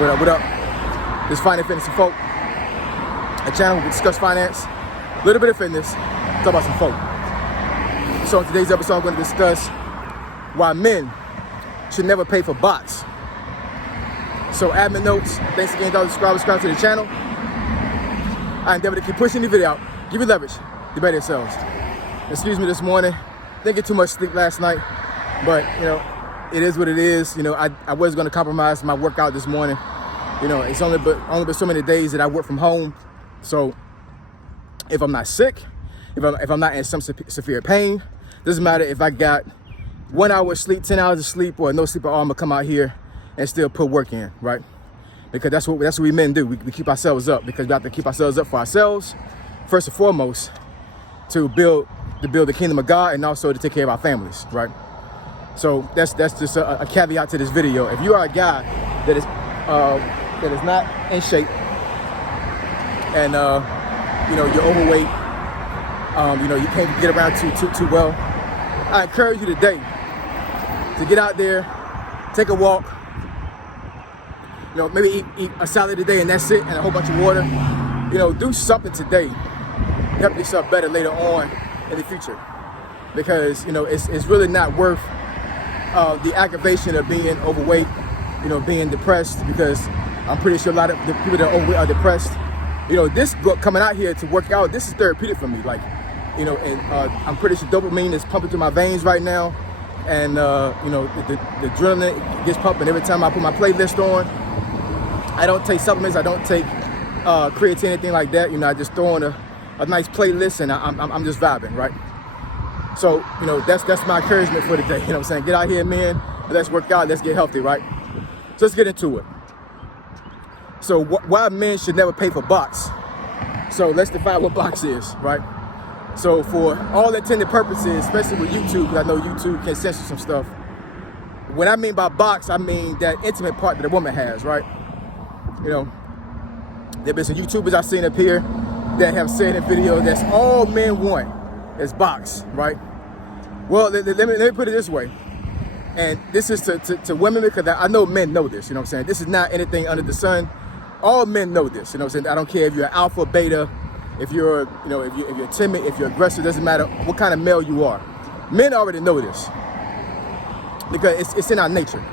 What up, what up? This is Finance, Fitness, and Folk, a channel where we discuss finance, a little bit of fitness, talk about some folk. So in today's episode, I'm going to discuss why men should never pay for bots. So admin notes, thanks again, guys. Subscribe to the channel. I endeavor to keep pushing the video out. Give you leverage, debate yourselves. Excuse me this morning, didn't get too much sleep last night, but it is what it is. I was going to compromise my workout this morning. It's only been so many days that I work from home. So if I'm not sick, if I'm not in some severe pain, doesn't matter if I got 1 hour of sleep, 10 hours of sleep, or no sleep at all, I'm gonna come out here and still put work in, right? Because that's what we men do. We keep ourselves up because we have to keep ourselves up for ourselves, first and foremost, to build the kingdom of God and also to take care of our families, right? So that's just a caveat to this video. If you are a guy that is not in shape and you're overweight, you can't get around too well, I encourage you today to get out there, take a walk, maybe eat a salad today and that's it, and a whole bunch of water. Do something today to help yourself better later on in the future, because it's really not worth the aggravation of being overweight, being depressed, because I'm pretty sure a lot of the people that are overweight are depressed. This coming out here to work out, this is therapeutic for me. I'm pretty sure dopamine is pumping through my veins right now, and the adrenaline gets pumping every time I put my playlist on. I don't take supplements, I don't take creatine, anything like that. I just throw on a nice playlist and I'm just vibing, right? So, that's my encouragement for today. What I'm saying? Get out here, man. Let's work out. Let's get healthy, right? So let's get into it. So why men should never pay for bots. So let's define what bots is, right? So for all intended purposes, especially with YouTube, because I know YouTube can censor some stuff. What I mean by bots, I mean that intimate part that a woman has, right? There have been some YouTubers I've seen up here that have said in videos that's all men want is box, right? Well, let me put it this way. And this is to women, because I know men know this, This is not anything under the sun. All men know this, I don't care if you're alpha, beta, if you're timid, if you're aggressive, doesn't matter what kind of male you are. Men already know this because it's in our nature.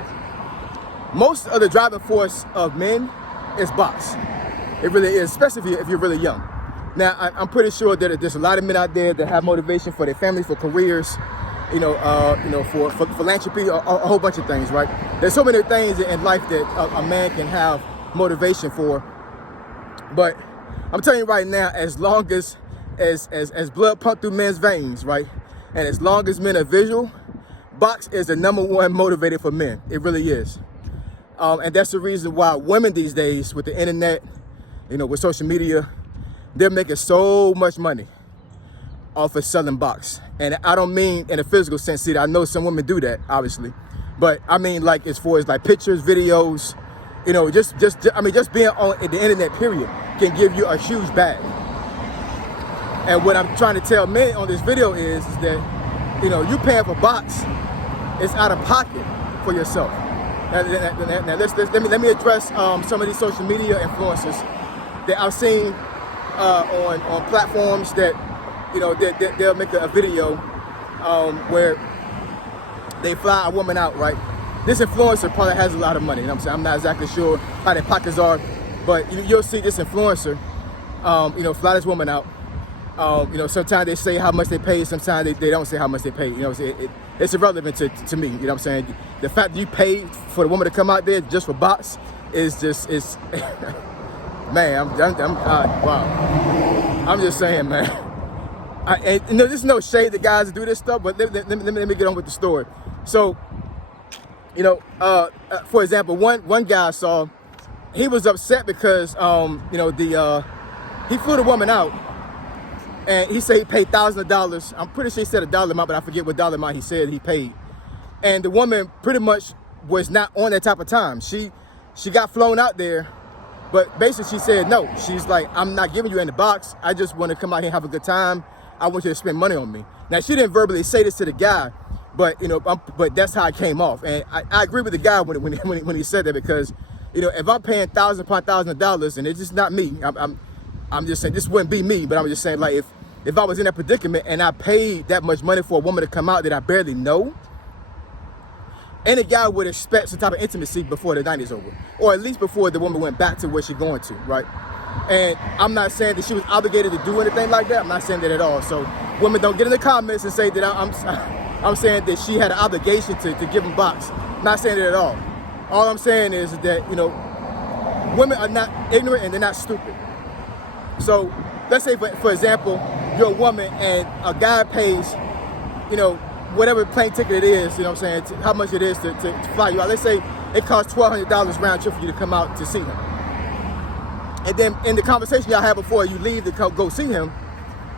Most of the driving force of men is box. It really is, especially if you're really young. Now, I'm pretty sure that there's a lot of men out there that have motivation for their families, for careers, for philanthropy, a whole bunch of things, right? There's so many things in life that a man can have motivation for. But I'm telling you right now, as long as blood pumps through men's veins, right, and as long as men are visual, box is the #1 motivator for men. It really is. And that's the reason why women these days, with the internet, with social media, they're making so much money off of selling box. And I don't mean in a physical sense. See, I know some women do that, obviously, but I mean as far as pictures, videos, just being on the internet, period, can give you a huge bag. And what I'm trying to tell men on this video is that, you paying for box is out of pocket for yourself. Now let me address some of these social media influencers that I've seen on platforms that they'll make a video where they fly a woman out, right? This influencer probably has a lot of money. I'm not exactly sure how their pockets are, but you'll see this influencer, fly this woman out. Sometimes they say how much they pay, sometimes they don't say how much they pay. It's irrelevant to me. The fact that you paid for the woman to come out there just for bots is just man. Wow. I'm just saying, man. There's no shade to guys that do this stuff, but let me get on with the story. So, for example, one guy I saw, he was upset because he flew the woman out, and he said he paid thousands of dollars. I'm pretty sure he said a dollar amount, but I forget what dollar amount he said he paid. And the woman pretty much was not on that type of time. She got flown out there, but basically she said no. She's like, I'm not giving you in the box. I just want to come out here and have a good time. I want you to spend money on me. Now, she didn't verbally say this to the guy, but but that's how it came off. And I agree with the guy when he said that, because you know, if I'm paying thousands upon thousands of dollars, and it's just not me, I'm just saying this wouldn't be me, but I'm just saying, like, if I was in that predicament and I paid that much money for a woman to come out that I barely know, any guy would expect some type of intimacy before the night is over, or at least before the woman went back to where she's going to, right? And I'm not saying that she was obligated to do anything like that. I'm not saying that at all. So women, don't get in the comments and say that I'm saying that she had an obligation to give him box. I'm not saying that at all. All I'm saying is that, you know, women are not ignorant and they're not stupid. So let's say, for example, you're a woman and a guy pays, you know, whatever plane ticket it is, you know what I'm saying, how much it is to fly you out. Let's say it costs $1,200 round trip for you to come out to see him. And then in the conversation y'all had before you leave to go see him,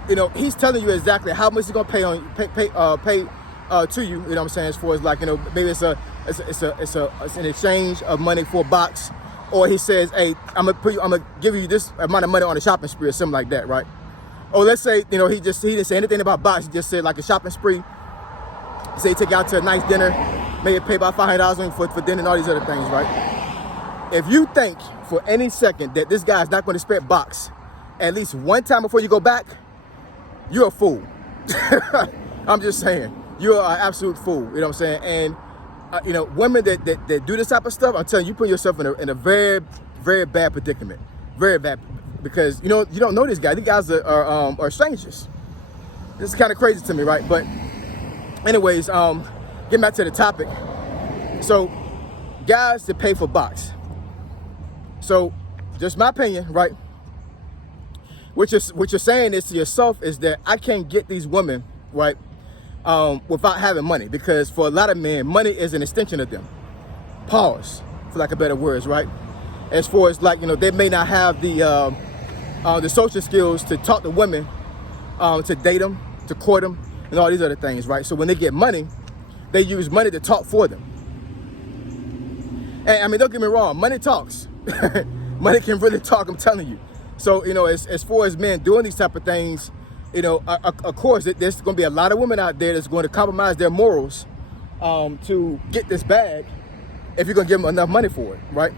you know, he's telling you exactly how much he's gonna pay to you. You know what I'm saying? As far as, like, you know, maybe it's an exchange of money for a box, or he says, hey, I'm gonna give you this amount of money on a shopping spree or something like that, right? Or let's say, you know, he didn't say anything about box. He just said like a shopping spree. Say take you out to a nice dinner, maybe pay about $500 for dinner and all these other things, right? If you think for any second that this guy's not going to spend box at least one time before you go back, you're a fool. I'm just saying, you're an absolute fool. You know what I'm saying? And you know, women that do this type of stuff, I'm telling you, you put yourself in a very, very bad predicament, very bad, because you know you don't know these guys. These guys are strangers. This is kind of crazy to me, right? But anyways, getting back to the topic. So, guys that pay for box. So, just my opinion, right? What you're saying is to yourself is that I can't get these women, right, without having money, because for a lot of men, money is an extension of them. Pause, for lack of better words, right? As far as, like, you know, they may not have the social skills to talk to women, to date them, to court them, and all these other things, right? So when they get money, they use money to talk for them. And I mean, don't get me wrong, money talks. Money can really talk, I'm telling you. So, you know, as far as men doing these type of things, you know, of course, there's going to be a lot of women out there that's going to compromise their morals to get this bag if you're going to give them enough money for it, right?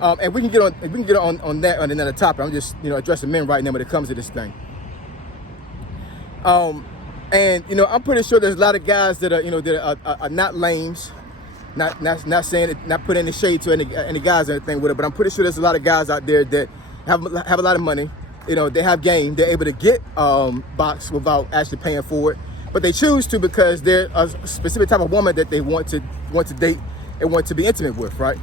And we can get on that on another topic. I'm just, you know, addressing men right now when it comes to this thing. And you know, I'm pretty sure there's a lot of guys that are, you know, that are not lames. Not saying it, not putting any shade to any guys or anything with it, but I'm pretty sure there's a lot of guys out there that have a lot of money. You know, they have game. They're able to get box without actually paying for it, but they choose to because they're a specific type of woman that they want to date and want to be intimate with, right?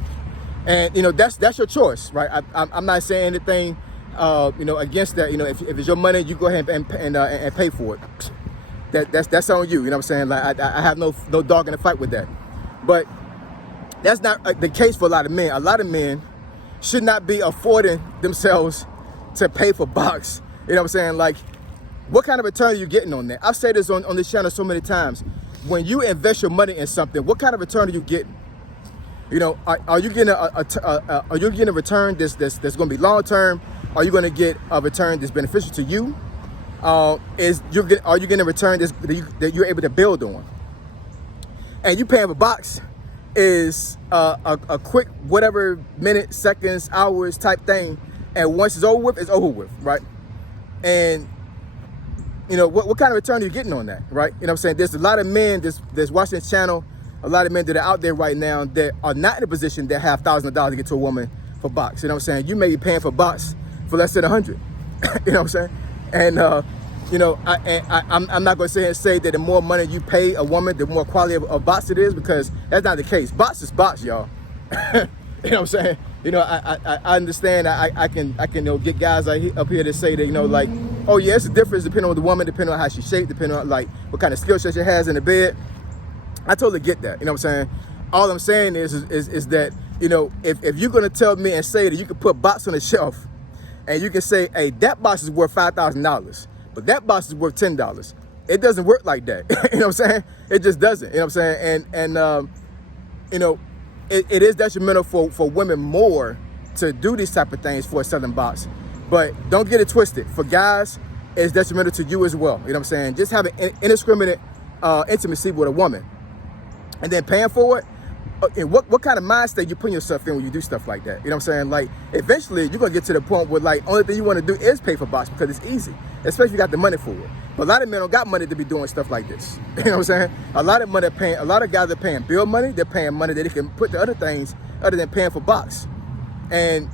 And you know, that's your choice, right? I'm not saying anything, you know, against that. You know, if it's your money, you go ahead and pay for it. That's on you. You know what I'm saying? Like I have no dog in the fight with that, but that's not the case for a lot of men. A lot of men should not be affording themselves to pay for box. You know what I'm saying? Like, what kind of return are you getting on that? I've said this on this channel so many times. When you invest your money in something, what kind of return are you getting? You know, are you getting are you getting a return that's going to be long term? Are you going to get a return that's beneficial to you? Are you getting a return that you're able to build on? And you paying for box is a quick whatever minute, seconds, hours type thing, and once it's over with, it's over with, right? And you know, what kind of return are you getting on that, right? You know what I'm saying? There's a lot of men that's watching this channel, a lot of men that are out there right now that are not in a position that have thousands of dollars to get to a woman for box. You know what I'm saying? You may be paying for box for less than 100. You know what I'm saying? And you know, I'm not going to say that the more money you pay a woman, the more quality of box it is, because that's not the case. Box is box, y'all. You know what I'm saying? You know, I understand. I can you know, get guys up here to say that, you know, like, oh yeah, it's a difference depending on the woman, depending on how she's shaped, depending on like what kind of skill set she has in the bed. I totally get that. You know what I'm saying? All I'm saying is that, you know, if you're gonna tell me and say that you can put box on the shelf and you can say, hey, that box is worth $5,000, but that box is worth $10. It doesn't work like that. You know what I'm saying? It just doesn't. You know what I'm saying? And you know, it is detrimental for women more to do these type of things for a selling box. But don't get it twisted. For guys, it's detrimental to you as well. You know what I'm saying? Just having indiscriminate intimacy with a woman and then paying for it, and what kind of mind state you put yourself in when you do stuff like that? You know what I'm saying? Like, eventually you're gonna get to the point where like only thing you want to do is pay for box because it's easy, especially if you got the money for it. But a lot of men don't got money to be doing stuff like this. You know what I'm saying? A lot of guys are paying bill money. They're paying money that they can put to other things other than paying for box. And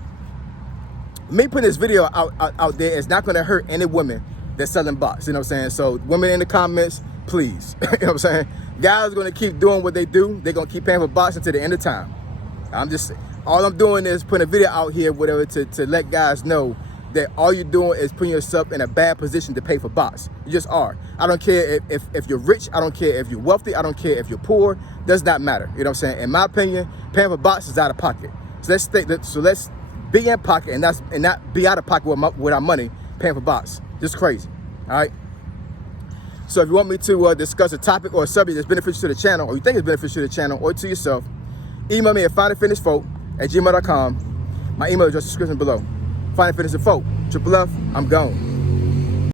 me putting this video out there is not gonna hurt any women that's selling box. You know what I'm saying? So women in the comments, please. You know what I'm saying? Guys are gonna keep doing what they do. They're gonna keep paying for box until the end of time. All I'm doing is putting a video out here, whatever, to let guys know that all you're doing is putting yourself in a bad position to pay for box. You just are. I don't care if you're rich. I don't care if you're wealthy. I don't care if you're poor. Does not matter. You know what I'm saying? In my opinion, paying for box is out of pocket. So let's be in pocket and not be out of pocket with our money paying for box. Just crazy. All right. So if you want me to discuss a topic or a subject that's beneficial to the channel, or you think it's beneficial to the channel or to yourself, email me at findingfitnessfolk@gmail.com. My email address is in the description below. Finding Fitness and Folk, Triple F, I'm gone.